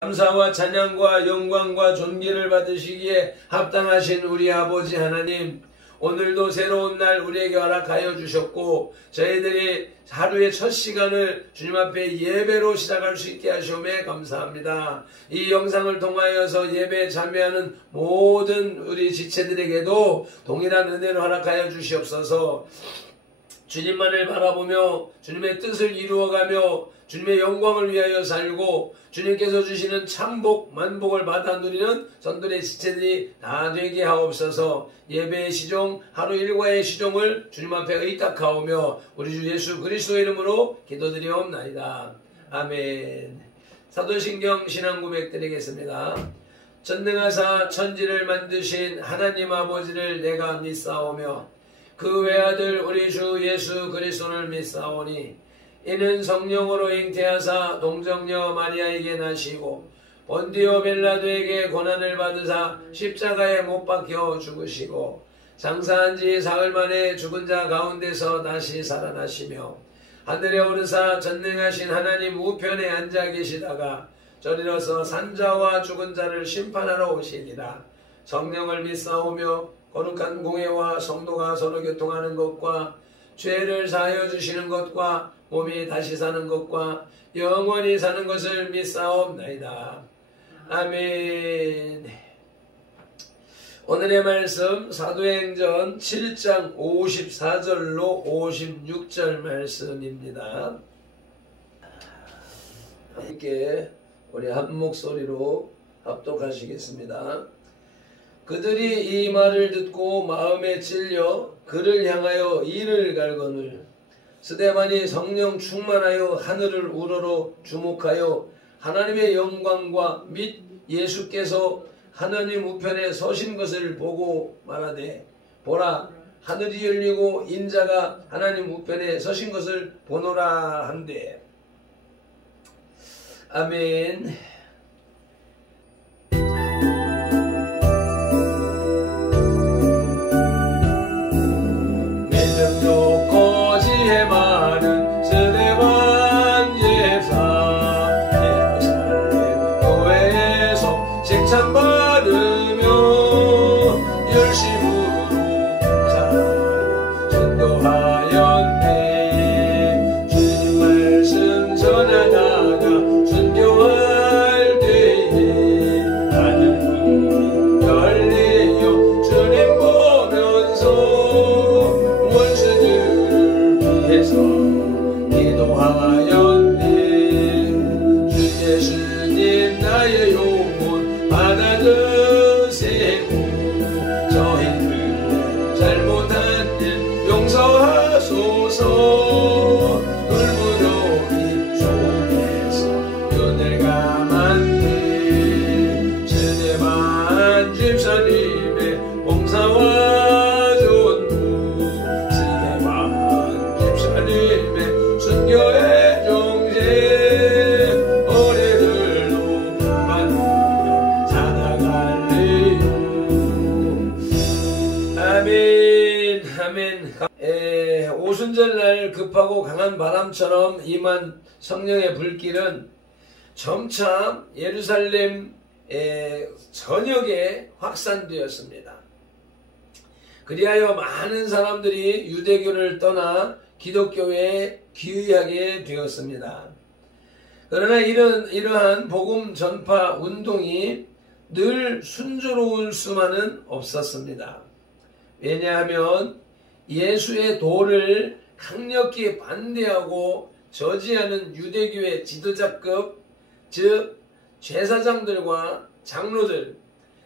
감사와 찬양과 영광과 존귀를 받으시기에 합당하신 우리 아버지 하나님, 오늘도 새로운 날 우리에게 허락하여 주셨고 저희들이 하루의 첫 시간을 주님 앞에 예배로 시작할 수 있게 하시오매 감사합니다. 이 영상을 통하여서 예배에 참여하는 모든 우리 지체들에게도 동일한 은혜를 허락하여 주시옵소서. 주님만을 바라보며 주님의 뜻을 이루어가며 주님의 영광을 위하여 살고 주님께서 주시는 참복 만복을 받아 누리는 전도의 지체들이 다 되게 하옵소서. 예배의 시종 하루 일과의 시종을 주님 앞에 의탁하오며 우리 주 예수 그리스도의 이름으로 기도드리옵나이다. 아멘. 사도신경 신앙 고백 드리겠습니다. 전능하사 천지를 만드신 하나님 아버지를 내가 믿사오며 그 외아들 우리 주 예수 그리스도를 믿사오니 이는 성령으로 잉태하사 동정녀 마리아에게 나시고 본디오 빌라도에게 고난을 받으사 십자가에 못 박혀 죽으시고 장사한 지 사흘 만에 죽은 자 가운데서 다시 살아나시며 하늘에 오르사 전능하신 하나님 우편에 앉아 계시다가 저리로서 산자와 죽은 자를 심판하러 오시리라. 성령을 믿사오며 거룩한 공회와 성도가 서로 교통하는 것과 죄를 사하여 주시는 것과 몸이 다시 사는 것과 영원히 사는 것을 믿사옵나이다. 아멘. 오늘의 말씀 사도행전 7장 54절로 56절 말씀입니다. 함께 우리 한 목소리로 합독하시겠습니다. 그들이 이 말을 듣고 마음에 찔려 그를 향하여 이를 갈거늘 스데반이 성령 충만하여 하늘을 우러러 주목하여 하나님의 영광과 및 예수께서 하나님 우편에 서신 것을 보고 말하되 보라 하늘이 열리고 인자가 하나님 우편에 서신 것을 보노라 한대. 아멘. 믿음 좋고 지혜 많은 스데반 집사 예루살렘 교회에서 칭찬 받으며 열심으로 전도하였네. 주님 말씀 전하다가 순교할 때에 하늘 문이 열리어 주님 보면서 원수들을 위해서 기도하였네. 주 예수님 나의 영혼 받아주세요. 저희들 잘못한 일 용서하소서. 돌무더기 속에서 눈을 감았네. 스데반 집사님의 봉사와 전도 스데반 집사님의 순교의 정신 올해들도 만나며 살아갈래요. 아멘. 아멘. 오순절날 급하고 강한 바람처럼 임한 성령의 불길은 점차 예루살렘 전역에 확산되었습니다. 그리하여 많은 사람들이 유대교를 떠나 기독교에 귀의하게 되었습니다. 그러나 이러한 복음 전파 운동이 늘 순조로울 수만은 없었습니다. 왜냐하면 예수의 도를 강력히 반대하고 저지하는 유대교의 지도자급, 즉 제사장들과 장로들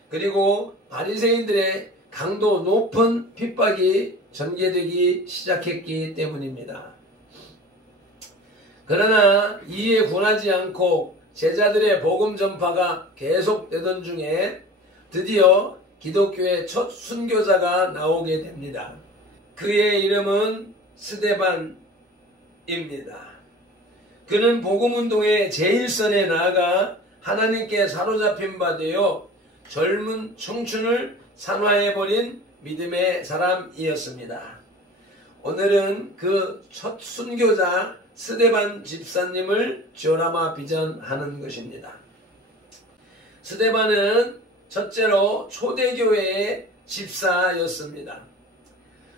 그리고 바리새인들의 강도 높은 핍박이 전개되기 시작했기 때문입니다. 그러나 이에 굴하지 않고 제자들의 복음 전파가 계속되던 중에 드디어 기독교의 첫 순교자가 나오게 됩니다. 그의 이름은 스데반입니다. 그는 복음운동의 제일선에 나아가 하나님께 사로잡힌 바 되어 젊은 청춘을 산화해버린 믿음의 사람이었습니다. 오늘은 그 첫 순교자 스데반 집사님을 디오라마 비전하는 것입니다. 스데반은 첫째로 초대교회의 집사였습니다.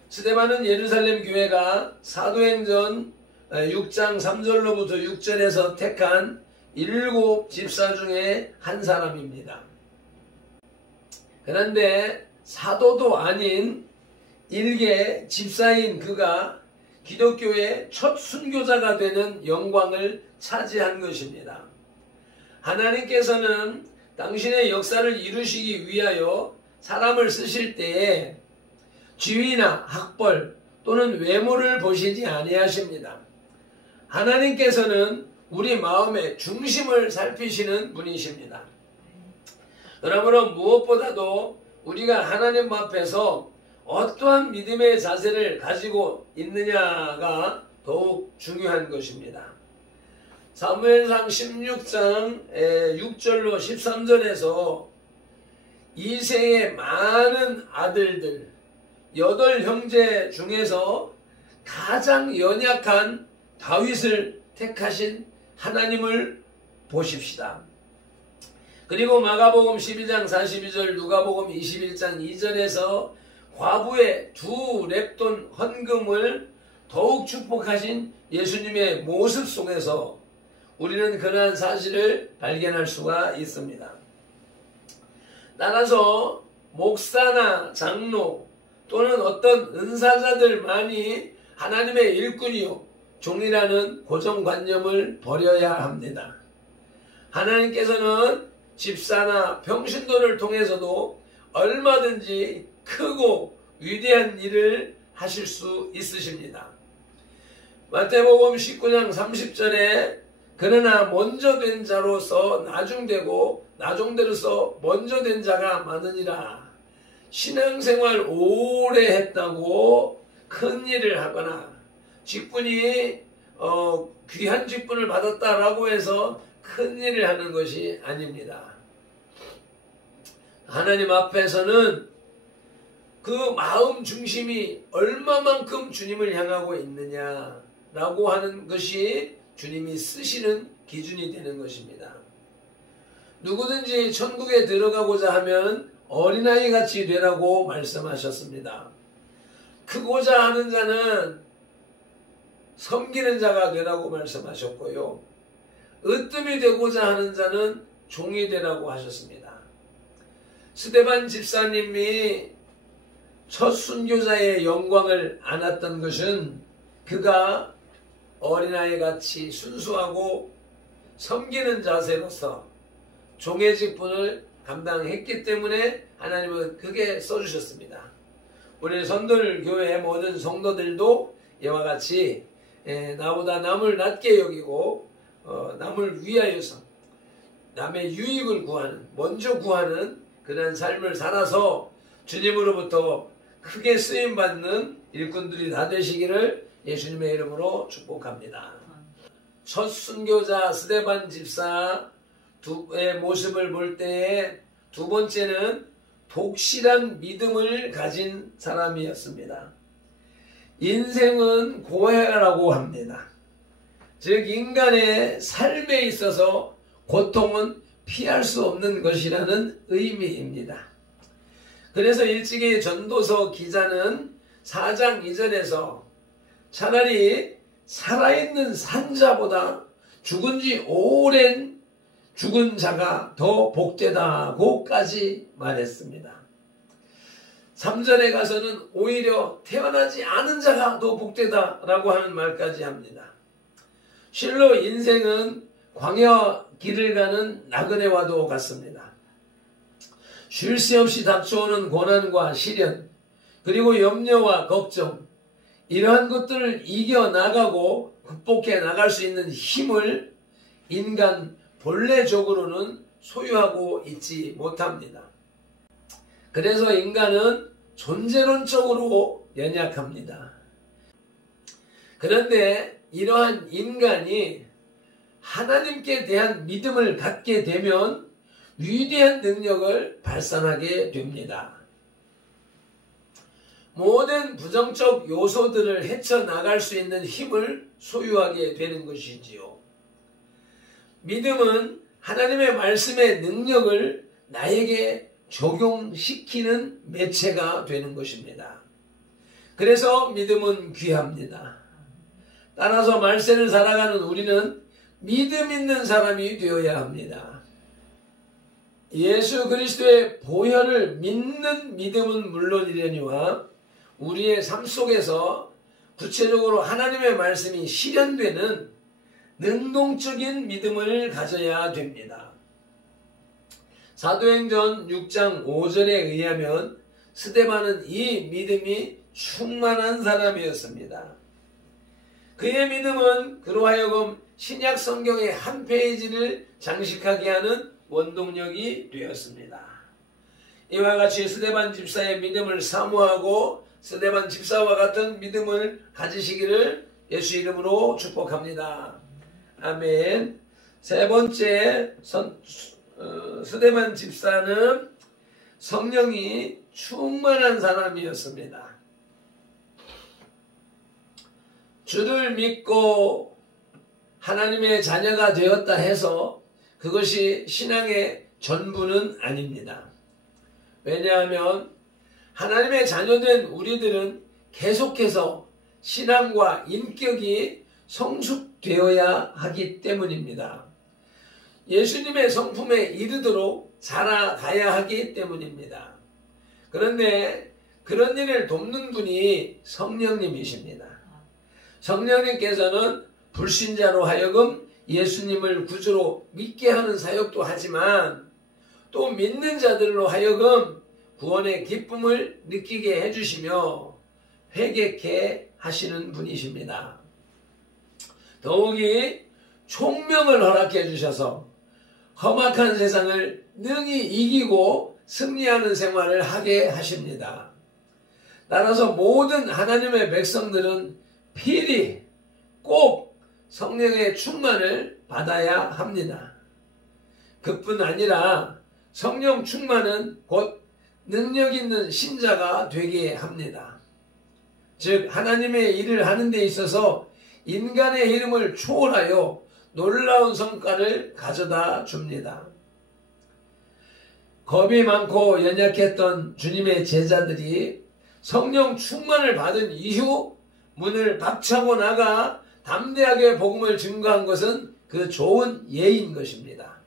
스데반은 예루살렘 교회가 사도행전 6장 3절로부터 6절에서 택한 7 집사 중에 한 사람입니다. 그런데 사도도 아닌 일개 집사인 그가 기독교의 첫 순교자가 되는 영광을 차지한 것입니다. 하나님께서는 당신의 역사를 이루시기 위하여 사람을 쓰실 때에 지위나 학벌 또는 외모를 보시지 아니하십니다. 하나님께서는 우리 마음의 중심을 살피시는 분이십니다. 그러므로 무엇보다도 우리가 하나님 앞에서 어떠한 믿음의 자세를 가지고 있느냐가 더욱 중요한 것입니다. 사무엘상 16장 6절로 13절에서 이새의 많은 아들들 8 형제 중에서 가장 연약한 다윗을 택하신 하나님을 보십시다. 그리고 마가복음 12장 42절, 누가복음 21장 2절에서 과부의 2 렙돈 헌금을 더욱 축복하신 예수님의 모습 속에서 우리는 그러한 사실을 발견할 수가 있습니다. 따라서 목사나 장로 또는 어떤 은사자들만이 하나님의 일꾼이요 종이라는 고정관념을 버려야 합니다. 하나님께서는 집사나 평신도를 통해서도 얼마든지 크고 위대한 일을 하실 수 있으십니다. 마태복음 19장 30절에 그러나 먼저 된 자로서 나중되고 나중대로서 먼저 된 자가 많으니라. 신앙생활 오래 했다고 큰 일을 하거나 직분이 귀한 직분을 받았다라고 해서 큰 일을 하는 것이 아닙니다. 하나님 앞에서는 그 마음 중심이 얼마만큼 주님을 향하고 있느냐라고 하는 것이 주님이 쓰시는 기준이 되는 것입니다. 누구든지 천국에 들어가고자 하면 어린아이 같이 되라고 말씀하셨습니다. 크고자 하는 자는 섬기는 자가 되라고 말씀하셨고요. 으뜸이 되고자 하는 자는 종이 되라고 하셨습니다. 스데반 집사님이 첫 순교자의 영광을 안았던 것은 그가 어린아이 같이 순수하고 섬기는 자세로서 종의 직분을 감당했기 때문에 하나님은 크게 써주셨습니다. 우리 선돌교회 모든 성도들도 이와 같이 나보다 남을 낮게 여기고 남을 위하여서 남의 유익을 구하는, 먼저 구하는 그런 삶을 살아서 주님으로부터 크게 쓰임받는 일꾼들이 다 되시기를 예수님의 이름으로 축복합니다. 첫 순교자 스데반 집사의 모습을 볼 때에 두 번째는 독실한 믿음을 가진 사람이었습니다. 인생은 고해라고 합니다. 즉 인간의 삶에 있어서 고통은 피할 수 없는 것이라는 의미입니다. 그래서 일찍이 전도서 기자는 4장 2절에서 차라리 살아있는 산자보다 죽은 지 오랜 죽은 자가 더 복되다고까지 말했습니다. 3절에 가서는 오히려 태어나지 않은 자가 더 복되다라고 하는 말까지 합니다. 실로 인생은 광야 길을 가는 나그네와도 같습니다. 쉴 새 없이 닥쳐오는 고난과 시련, 그리고 염려와 걱정, 이러한 것들을 이겨나가고 극복해 나갈 수 있는 힘을 인간 본래적으로는 소유하고 있지 못합니다. 그래서 인간은 존재론적으로 연약합니다. 그런데 이러한 인간이 하나님께 대한 믿음을 갖게 되면 위대한 능력을 발산하게 됩니다. 모든 부정적 요소들을 헤쳐나갈 수 있는 힘을 소유하게 되는 것이지요. 믿음은 하나님의 말씀의 능력을 나에게 적용시키는 매체가 되는 것입니다. 그래서 믿음은 귀합니다. 따라서 말세를 살아가는 우리는 믿음 있는 사람이 되어야 합니다. 예수 그리스도의 보혈을 믿는 믿음은 물론이려니와 우리의 삶 속에서 구체적으로 하나님의 말씀이 실현되는 능동적인 믿음을 가져야 됩니다. 사도행전 6장 5절에 의하면 스데반은 이 믿음이 충만한 사람이었습니다. 그의 믿음은 그로 하여금 신약 성경의 한 페이지를 장식하게 하는 원동력이 되었습니다. 이와 같이 스데반 집사의 믿음을 사모하고 스데반 집사와 같은 믿음을 가지시기를 예수 이름으로 축복합니다. 아멘. 세 번째, 스데반 집사는 성령이 충만한 사람이었습니다. 주를 믿고 하나님의 자녀가 되었다 해서 그것이 신앙의 전부는 아닙니다. 왜냐하면 하나님의 자녀된 우리들은 계속해서 신앙과 인격이 성숙되어야 하기 때문입니다. 예수님의 성품에 이르도록 자라가야 하기 때문입니다. 그런데 그런 일을 돕는 분이 성령님이십니다. 성령님께서는 불신자로 하여금 예수님을 구주로 믿게 하는 사역도 하지만 또 믿는 자들로 하여금 구원의 기쁨을 느끼게 해주시며 회개케 하시는 분이십니다. 더욱이 총명을 허락해 주셔서 험악한 세상을 능히 이기고 승리하는 생활을 하게 하십니다. 따라서 모든 하나님의 백성들은 필히 꼭 성령의 충만을 받아야 합니다. 그뿐 아니라 성령 충만은 곧 능력 있는 신자가 되게 합니다. 즉 하나님의 일을 하는 데 있어서 인간의 이름을 초월하여 놀라운 성과를 가져다 줍니다. 겁이 많고 연약했던 주님의 제자들이 성령 충만을 받은 이후 문을 박차고 나가 담대하게 복음을 증거한 것은 그 좋은 예인 것입니다.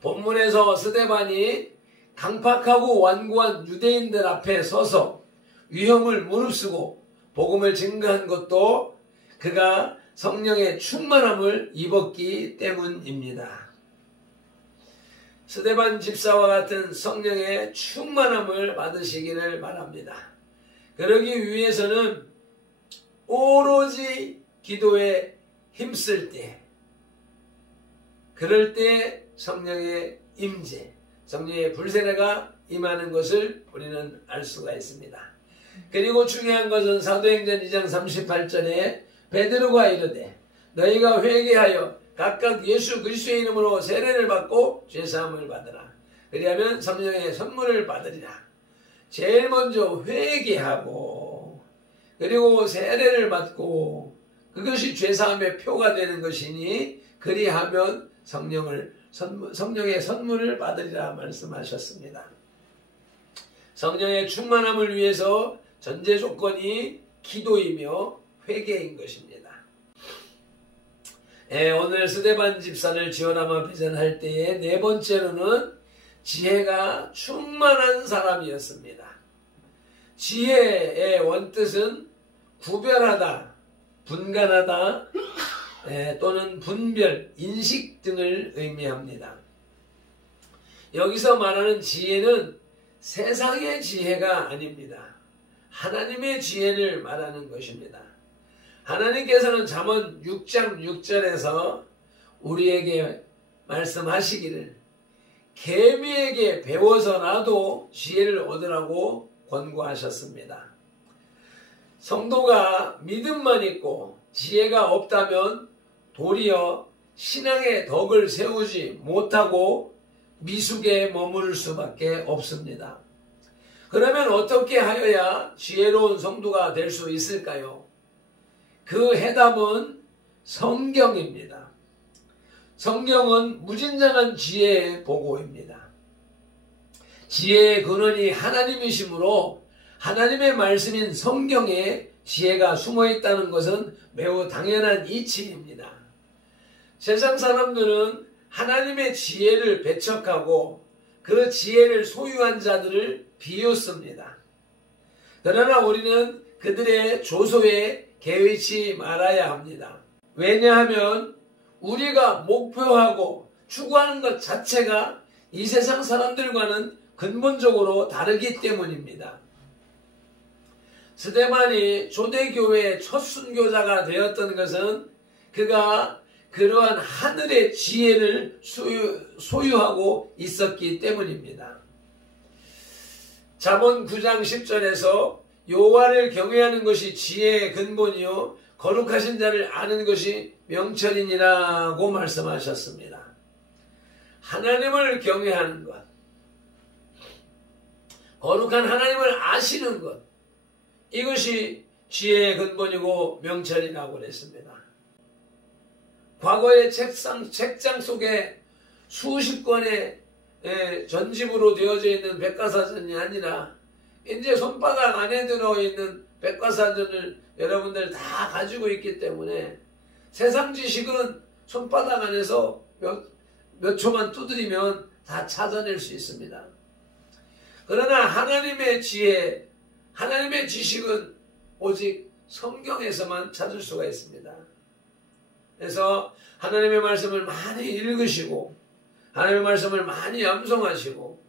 본문에서 스데반이 강팍하고 완고한 유대인들 앞에 서서 위험을 무릅쓰고 복음을 증거한 것도 그가 성령의 충만함을 입었기 때문입니다. 스데반 집사와 같은 성령의 충만함을 받으시기를 바랍니다. 그러기 위해서는 오로지 기도에 힘쓸 때, 그럴 때 성령의 임재, 성령의 불세례가 임하는 것을 우리는 알 수가 있습니다. 그리고 중요한 것은 사도행전 2장 38절에 베드로가 이르되 너희가 회개하여 각각 예수 그리스도의 이름으로 세례를 받고 죄사함을 받으라. 그리하면 성령의 선물을 받으리라. 제일 먼저 회개하고 그리고 세례를 받고 그것이 죄사함의 표가 되는 것이니 그리하면 성령의 선물을 받으리라 말씀하셨습니다. 성령의 충만함을 위해서 전제 조건이 기도이며 회개인 것입니다. 오늘 스데반 집사를 지원하며 비전할 때에 네 번째로는 지혜가 충만한 사람이었습니다. 지혜의 원뜻은 구별하다, 분간하다, 또는 분별, 인식 등을 의미합니다. 여기서 말하는 지혜는 세상의 지혜가 아닙니다. 하나님의 지혜를 말하는 것입니다. 하나님께서는 잠언 6장 6절에서 우리에게 말씀하시기를 개미에게 배워서라도 지혜를 얻으라고 권고하셨습니다. 성도가 믿음만 있고 지혜가 없다면 도리어 신앙의 덕을 세우지 못하고 미숙에 머무를 수밖에 없습니다. 그러면 어떻게 하여야 지혜로운 성도가 될 수 있을까요? 그 해답은 성경입니다. 성경은 무진장한 지혜의 보고입니다. 지혜의 근원이 하나님이시므로 하나님의 말씀인 성경에 지혜가 숨어 있다는 것은 매우 당연한 이치입니다. 세상 사람들은 하나님의 지혜를 배척하고 그 지혜를 소유한 자들을 비웃습니다. 그러나 우리는 그들의 조소에 개의치 말아야 합니다. 왜냐하면 우리가 목표하고 추구하는 것 자체가 이 세상 사람들과는 근본적으로 다르기 때문입니다. 스데반이 초대교회의 첫 순교자가 되었던 것은 그가 그러한 하늘의 지혜를 소유하고 있었기 때문입니다. 잠언 9장 10절에서 여호와를 경외하는 것이 지혜의 근본이요 거룩하신 자를 아는 것이 명철이니라고 말씀하셨습니다. 하나님을 경외하는 것, 거룩한 하나님을 아시는 것, 이것이 지혜의 근본이고 명철이라고 그랬습니다. 과거의 책장 속에 수십 권의 전집으로 되어져 있는 백과사전이 아니라 이제 손바닥 안에 들어있는 백과사전을 여러분들 다 가지고 있기 때문에 세상 지식은 손바닥 안에서 몇 초만 두드리면 다 찾아낼 수 있습니다. 그러나 하나님의 지혜, 하나님의 지식은 오직 성경에서만 찾을 수가 있습니다. 그래서 하나님의 말씀을 많이 읽으시고 하나님의 말씀을 많이 암송하시고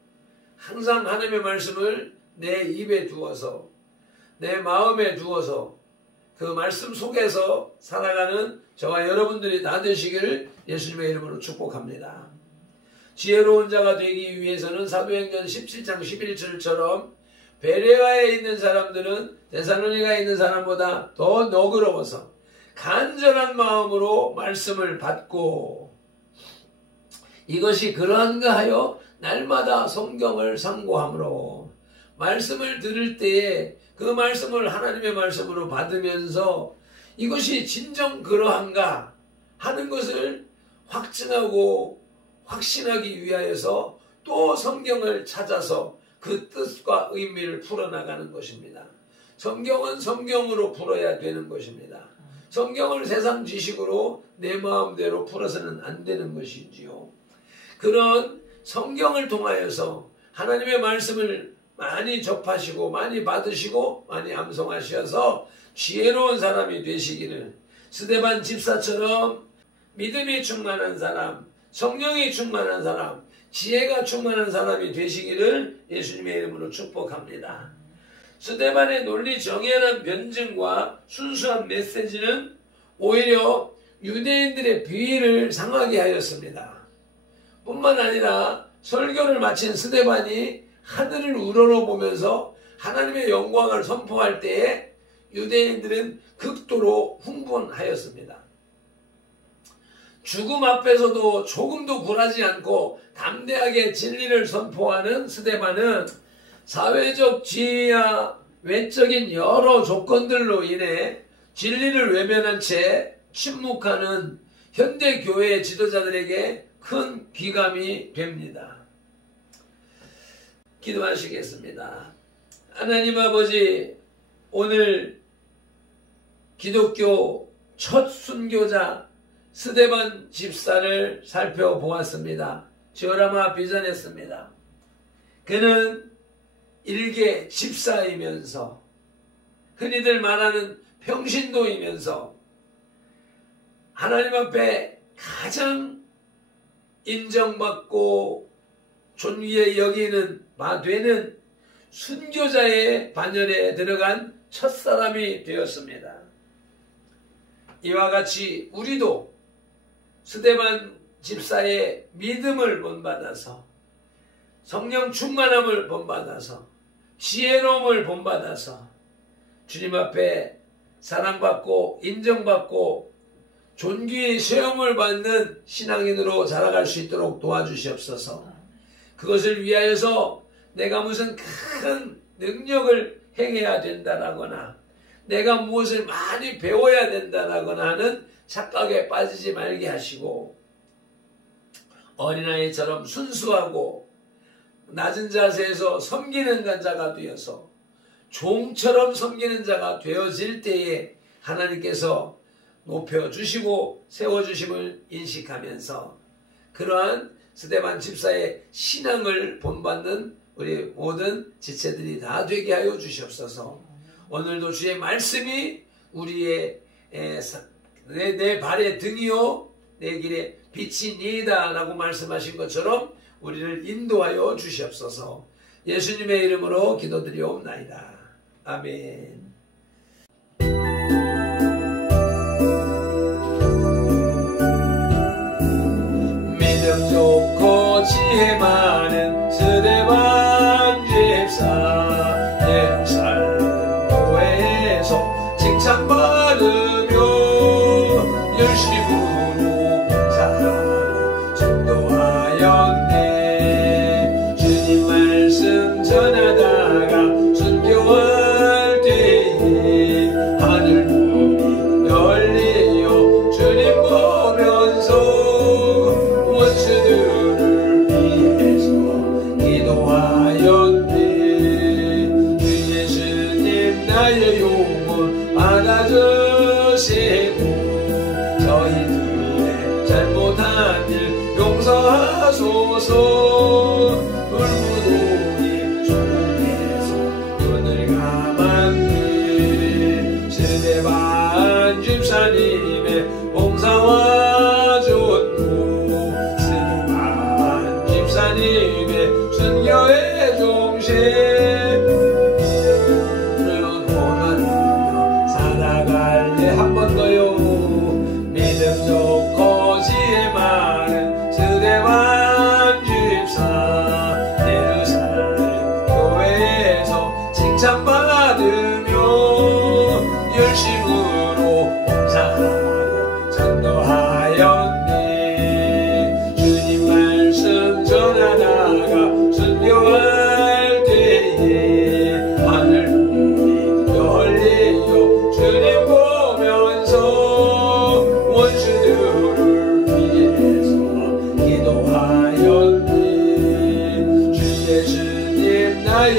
항상 하나님의 말씀을 내 입에 두어서 내 마음에 두어서 그 말씀 속에서 살아가는 저와 여러분들이 다 되시기를 예수님의 이름으로 축복합니다. 지혜로운 자가 되기 위해서는 사도행전 17장 11절처럼 베레아에 있는 사람들은 데살로니가에 있는 사람보다 더 너그러워서 간절한 마음으로 말씀을 받고 이것이 그러한가 하여 날마다 성경을 상고함으로 말씀을 들을 때에 그 말씀을 하나님의 말씀으로 받으면서 이것이 진정 그러한가 하는 것을 확증하고 확신하기 위하여서 또 성경을 찾아서 그 뜻과 의미를 풀어나가는 것입니다. 성경은 성경으로 풀어야 되는 것입니다. 성경을 세상 지식으로 내 마음대로 풀어서는 안 되는 것이지요. 그런 성경을 통하여서 하나님의 말씀을 많이 접하시고 많이 받으시고 많이 암송하셔서 지혜로운 사람이 되시기를 스데반 집사처럼 믿음이 충만한 사람, 성령이 충만한 사람, 지혜가 충만한 사람이 되시기를 예수님의 이름으로 축복합니다. 스데반의 논리 정연한 변증과 순수한 메시지는 오히려 유대인들의 비위를 상하게 하였습니다. 뿐만 아니라 설교를 마친 스데반이 하늘을 우러러보면서 하나님의 영광을 선포할 때에 유대인들은 극도로 흥분하였습니다. 죽음 앞에서도 조금도 굴하지 않고 담대하게 진리를 선포하는 스데반은 사회적 지위와 외적인 여러 조건들로 인해 진리를 외면한 채 침묵하는 현대 교회 지도자들에게 큰 귀감이 됩니다. 기도하시겠습니다. 하나님 아버지, 오늘 기독교 첫 순교자 스데반 집사를 살펴보았습니다. 저라마 비전했습니다. 그는 일개 집사이면서 흔히들 말하는 평신도이면서 하나님 앞에 가장 인정받고 존귀에 여기는 바 되는 순교자의 반열에 들어간 첫사람이 되었습니다. 이와 같이 우리도 스데반 집사의 믿음을 본받아서 성령 충만함을 본받아서 지혜로움을 본받아서 주님 앞에 사랑받고 인정받고 존귀의 시험을 받는 신앙인으로 자라갈 수 있도록 도와주시옵소서. 그것을 위하여서 내가 무슨 큰 능력을 행해야 된다라거나 내가 무엇을 많이 배워야 된다라거나 하는 착각에 빠지지 말게 하시고 어린아이처럼 순수하고 낮은 자세에서 섬기는 자가 되어서 종처럼 섬기는 자가 되어질 때에 하나님께서 높여주시고 세워주심을 인식하면서 그러한 스데반 집사의 신앙을 본받는 우리 모든 지체들이 다 되게 하여 주시옵소서. 오늘도 주의 말씀이 우리의 내 발의 등이요 내 길에 빛이니이다 라고 말씀하신 것처럼 우리를 인도하여 주시옵소서. 예수님의 이름으로 기도드리옵나이다. 아멘. 믿음 좋고 지혜 많은 스데반 집사 예루살렘 교회에서 칭찬받으며 열심으로 봉사하고 전도하였네. 주님 말씀 전하다가 순교할 때에 하늘 문이 열리어 주님 보면서 원수들을 위해서 기도하였네. 주 예수님 나의 영혼 받아주시고 저희들의 잘못한 일 용서하소서. 불무도의 중에서 눈을 감았네. 스데반 집사님의 봉사와 전도 스데반 집사님의 순교의 종신 원하며 살아갈래. 한 번 더요. 믿음 좋고 지혜 많은 스데반 집사 예루살렘 교회에서 칭찬받으며 열심으로 봉사하고 전도하였네. 주님 말씀 전하다가 순교할 때에 하늘 문이 열리어 주님 보면서 원수들을 위해서 기도하였네. 주 예수님 나의